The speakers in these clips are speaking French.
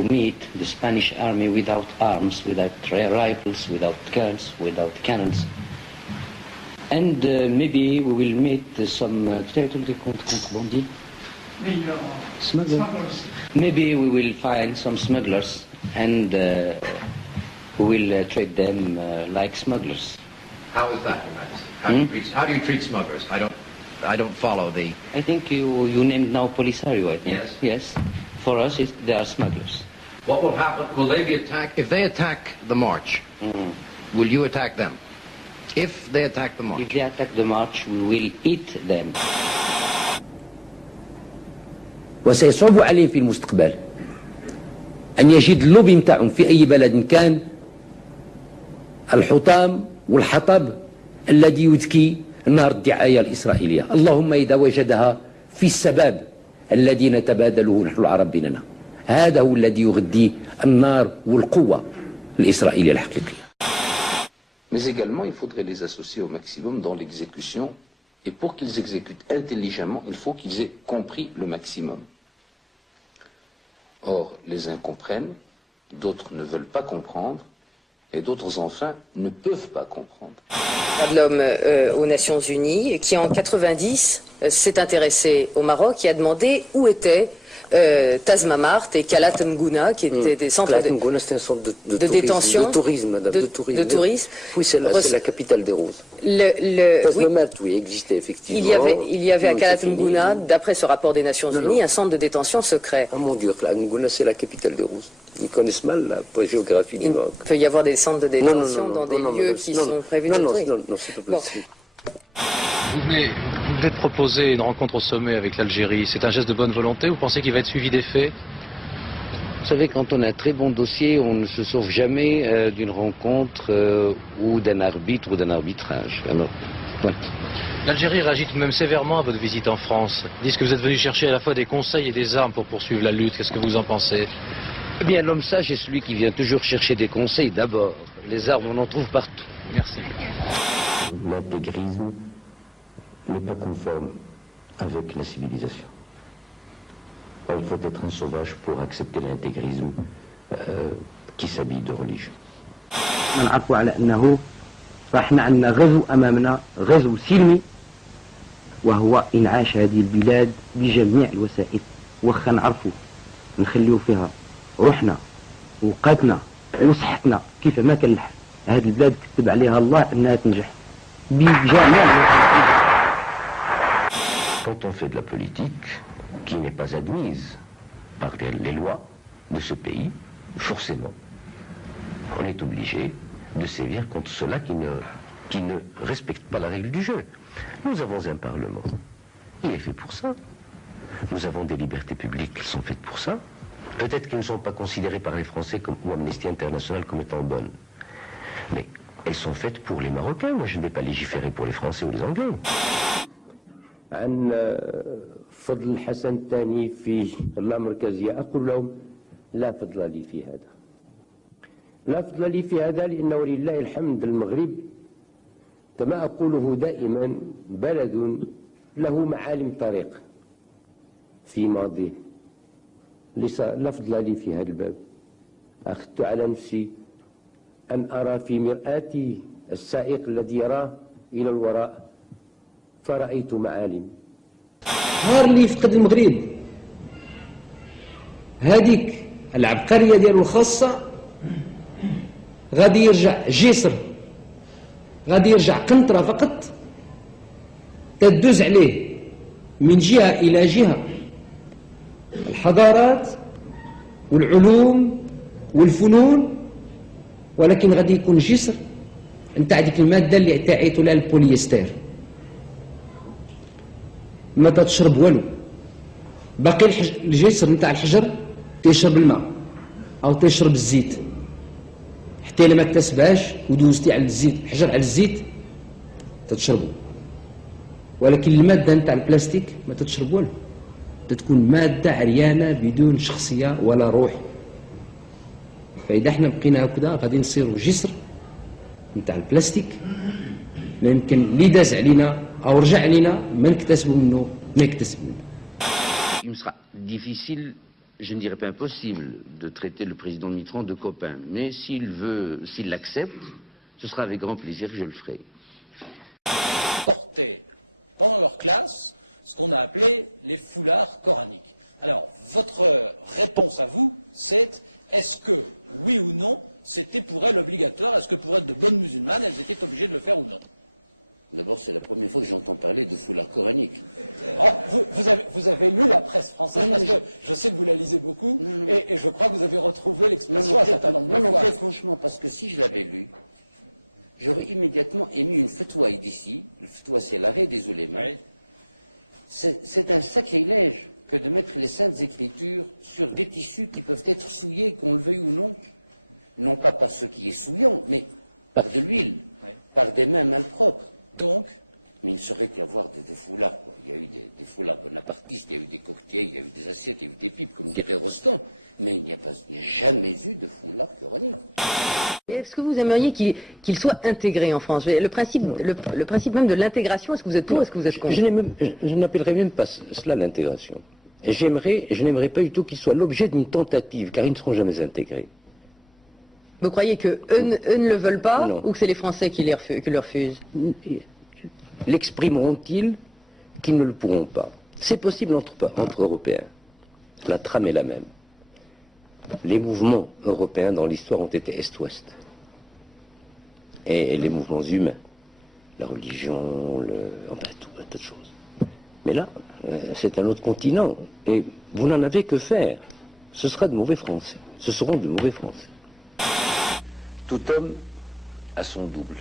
to meet the Spanish army without arms, without rifles, without guns, without cannons. And maybe we will meet some smugglers. Maybe we will find some smugglers and we will treat them like smugglers. How is that, Your Majesty? How do you treat smugglers? I don't follow the... I think you named now Polisario, I think. Yes. Yes. For us, they are smugglers. What will happen? Will they be attacked? If they attack the march, will you attack them? If they attack the march. If they attack the march, we will eat them. وسيصعب عليه في المستقبل أن يجد اللوبي متاعهم في أي بلد كان الحطام والحطب الذي يذكي نار الدعاية الإسرائيلية. اللهم إذا وجدها في السباب الذي نتبادله نحن العرب بيننا. هذا هو الذي يغذي النار والقوة الإسرائيلية الحقيقية. Mais également, il faudrait les associer au maximum dans l'exécution. Et pour qu'ils exécutent intelligemment, il faut qu'ils aient compris le maximum. Or, les uns comprennent, d'autres ne veulent pas comprendre, et d'autres, enfin, ne peuvent pas comprendre. L'homme aux Nations Unies, qui en 90 s'est intéressé au Maroc, qui a demandé où étaient Tazmamart et Kalat Mgouna, qui étaient des centres c'est un centre de détention. De tourisme, madame. De tourisme. Oui, c'est la capitale des roses. Tazmamart, oui, existait effectivement. Il y avait à Kalat Mgouna, d'après ce rapport des Nations Unies, un centre de détention secret. Ah mon Dieu, Kalat Mgouna, c'est la capitale des roses. Ils connaissent mal la géographie du Maroc. Il peut y avoir des centres de détention dans des lieux qui sont prévus de tourisme. Non, c'est pas possible. Vous venez de proposer une rencontre au sommet avec l'Algérie. C'est un geste de bonne volonté? Vous pensez qu'il va être suivi des faits? Vous savez, quand on a un très bon dossier, on ne se sauve jamais d'une rencontre ou d'un arbitre ou d'un arbitrage. Alors, ouais. L'Algérie réagit tout de même sévèrement à votre visite en France. Ils disent que vous êtes venu chercher à la fois des conseils et des armes pour poursuivre la lutte. Qu'est-ce que vous en pensez? Eh bien, l'homme sage est celui qui vient toujours chercher des conseils d'abord. Les armes, on en trouve partout. Merci. L'intégrisme n'est pas conforme avec la civilisation. Il faut être un sauvage pour accepter l'intégrisme qui s'habille de religion. نعرفوا على أنه راح عندنا غزو أمامنا، غزو سلمي، وهو إنعاش هذه البلاد بجميع الوسائل. وخا نعرفوا نخليو فيها روحنا وقتنا وصحتنا كيف ما كان الحال. هذه البلاد كتب عليها الله أنها تنجح بجميع. Quand on fait de la politique qui n'est pas admise par les lois de ce pays, forcément, on est obligé de sévir contre ceux-là qui ne respectent pas la règle du jeu. Nous avons un Parlement, il est fait pour ça. Nous avons des libertés publiques qui sont faites pour ça. Peut-être qu'ils ne sont pas considérées par les Français ou Amnesty International comme étant bonnes. Mais elles sont faites pour les Marocains. Moi, je ne vais pas légiférer pour les Français ou les Anglais. عن فضل الحسن الثاني في اللامركزية أقول لهم لا فضل لي في هذا. لا فضل لي في هذا لأنه ولله الحمد المغرب كما أقوله دائما بلد له معالم طريق في ماضيه. لا فضل لي في هذا الباب. أخذت على نفسي أن أرى في مرآتي السائق الذي يراه إلى الوراء فرأيت معالم. نهار اللي يفقد المغرب هذيك العبقرية ديالو الخاصة غادي يرجع جسر، غادي يرجع قنطرة فقط تدوز عليه من جهة إلى جهة الحضارات والعلوم والفنون، ولكن غادي يكون جسر نتاع ديك المادة اللي تعيطوا لها البوليستر. ما تشرب والو، باقي الجسر نتاع الحجر تيشرب الماء او تيشرب الزيت، حتى الا ما اكتسبهاش ودوزتي على الزيت الحجر على الزيت تتشربو. ولكن الماده نتاع البلاستيك ما تتشرب والو، تتكون ماده عريانه بدون شخصيه ولا روح. فاذا احنا بقينا هكذا غادي نصيروا جسر نتاع البلاستيك، ما يمكن اللي داز علينا أو رجع علينا ما نكتسبوا منه ما يكتسب منه. Il me sera difficile je ne dirais pas impossible de traiter le président Mitterrand de copain, mais s'il l'accepte, ce sera avec grand plaisir que je le ferai. Portaient pendant leur classe ce qu'on a appelé les foulards coraniques. Alors, votre réponse à vous, c'est est-ce que, oui ou non, c'était pour elles obligatoire? Est-ce que pour être de bonnes musulmanes, elles étaient obligées de le faire ou non? D'abord, c'est la première fois que j'entends parler de foulard coranique. Oh, vous avez lu la presse française, parce que je sais que vous la lisez beaucoup, et je crois que vous avez retrouvé l'expression un certain nombre de fois. Très franchement, parce que si je l'avais lu, j'aurais immédiatement émis une fatwa d'ici. Le fatwa, c'est l'arrêt des oulémas. Oui. C'est un sacrilège que de mettre les saintes écritures sur des tissus qui peuvent être souillés, qu'on le veuille ou non. Non pas par ce qui est souillant, mais par de l'huile, Oui. par des mains malpropres. Donc, Mais il ne saurait y avoir de foulards, quoi. Il y a eu des foulards bonapartistes, il y a eu des cocktails, il y a eu des assiettes, il y a eu des pipes, comme dirait Rostand. Mais il n'y a jamais eu de foulard coranique. Est-ce que vous aimeriez qu'il soit intégré en France? Le principe même de l'intégration, est-ce que vous êtes pour, est-ce que vous êtes contre? Je n'appellerais même pas cela l'intégration. Et je n'aimerais pas du tout qu'ils soient l'objet d'une tentative, car ils ne seront jamais intégrés. Vous croyez que eux ne le veulent pas, Non. ou que c'est les Français qui le refusent? L'exprimeront-ils qu'ils ne le pourront pas? C'est possible entre Européens. La trame est la même. Les mouvements européens dans l'histoire ont été Est-Ouest. Et les mouvements humains, la religion, enfin un tas de choses. Mais là, c'est un autre continent. Et vous n'en avez que faire. Ce sera de mauvais Français. Ce seront de mauvais Français. Tout homme a son double.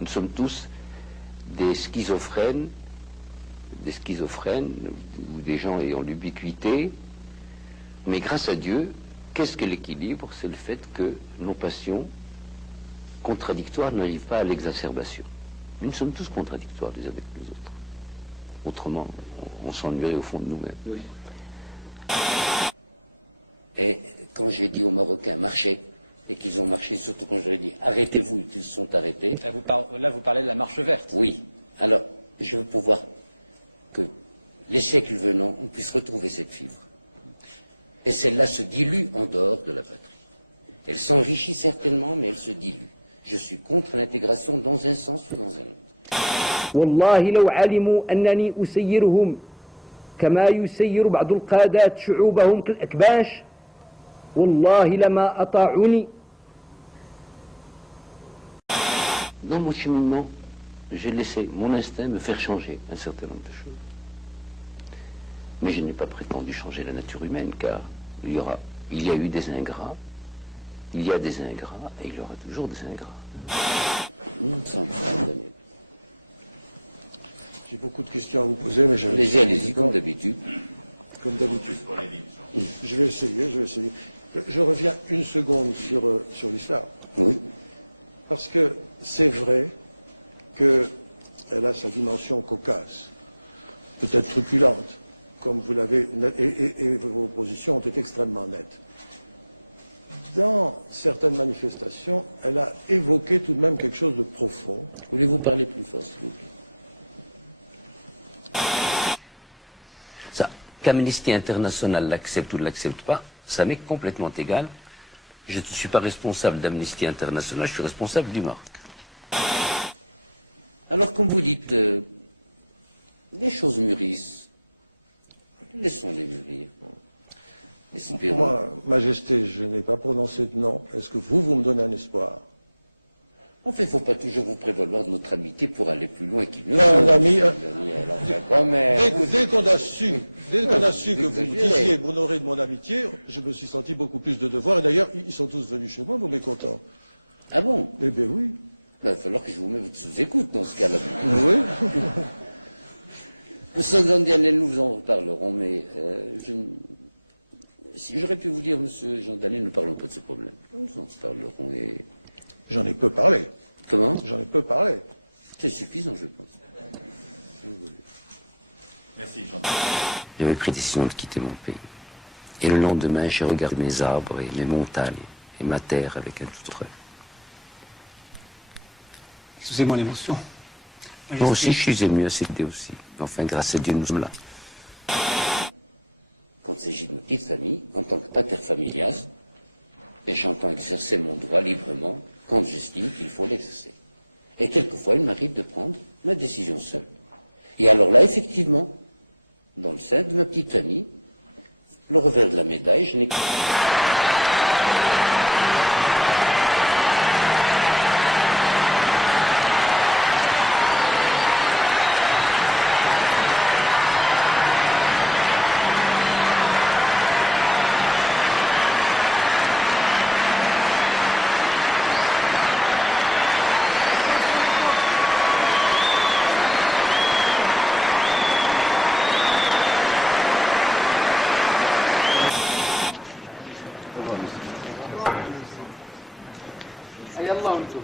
Nous sommes tous des schizophrènes ou des gens ayant l'ubiquité. Mais grâce à Dieu, qu'est-ce que l'équilibre? C'est le fait que nos passions contradictoires n'arrivent pas à l'exacerbation. Nous sommes tous contradictoires les uns avec les autres. Autrement, on s'ennuierait au fond de nous-mêmes. Oui. Et quand j'ai dit aux Marocains marchez, et qu'ils ont marché, surtout quand je leur ai dit arrêtez-vous, et qu'ils sont arrêtés. Là, vous parlez de la marche verte. Oui. Alors, je veux pouvoir que les siècles venant, on puisse retrouver cette fibre. Et celle-là se dilue en dehors de la patrie. Elle s'enrichit certainement, mais elle se dilue. Je suis contre l'intégration dans un sens ou dans un autre. والله لو علموا أنني أسيرهم كما يسير بعض القادات شعوبهم كالأكباش والله لما أطاعوني. Dans mon cheminement, j'ai laissé mon instinct me faire changer un certain nombre de choses. Mais je n'ai pas prétendu changer la nature humaine, car il y a eu des ingrats, il y a des ingrats, et il y aura toujours des ingrats. Nous ne sommes pas Daniel. J'ai beaucoup de questions à vous poser, mais je... Allez-y, comme d'habitude. Comme d'habitude. Je vais essayer. Je reviens une seconde sur l'islam. Oui. Parce que c'est vrai qu'elle a sa dimension cocasse, peut-être truculente, comme vous l'avez, et vos positions ont été extrêmement nettes. Dans certaines manifestations, elle a évoqué tout de même quelque chose de profond. Voulez-vous parler plus fort, s'il vous plaît? Ça, qu'Amnesty International l'accepte ou ne l'accepte pas, ça m'est complètement égal. Je ne suis pas responsable d'Amnesty International, je suis responsable du Maroc. Alors, comme vous dites, les choses mûrissent. Laissons-les mûrir. Espérons. Moi, Majesté, je n'ai pas prononcé de nom. Est-ce que vous me donnez un espoir? En fait, il ne faut pas toujours vous prévaloir de notre amitié pour aller plus loin qu'il ne Non, faut. ami, Daniel, enfin, quand même. Dès qu'on a su que vous exagérez. disiez m'honorer de mon amitié, je me suis senti beaucoup plus de devoirs. Et d'ailleurs, ils sont tous venus chez moi, vos mécontents. Ah bon? Eh bien oui. Il va falloir que je vous mette sous écoute dans ce cas-là. Oui. Monsieur Jean-Daniel, nous vous en reparlerons, mais si j'aurais pu vous dire, monsieur Jean-Daniel, ne parlons pas de ce problème. Nous en reparlerons et... J'en ai peu parlé. Comment? J'en ai peu parlé. C'est suffisant, je pense. Merci, Jean. J'avais pris décision de quitter mon pays. Et le lendemain, j'ai regardé mes arbres et mes montagnes et ma terre avec un tout autre œil. Excusez-moi l'émotion. Moi aussi, je suis ému à cette idée aussi. Enfin, grâce à Dieu, nous sommes là. quand il s'agit d'une petite famille, en tant que pater familias, et j'entends exercer mon droit librement quand j'estime qu'il faut l'exercer. Et quelquefois, il m'arrive de prendre ma décision seule. Et alors là, effectivement, dans le sein de ma petite famille, le revers de la médaille, je n'ai que... يلا انتم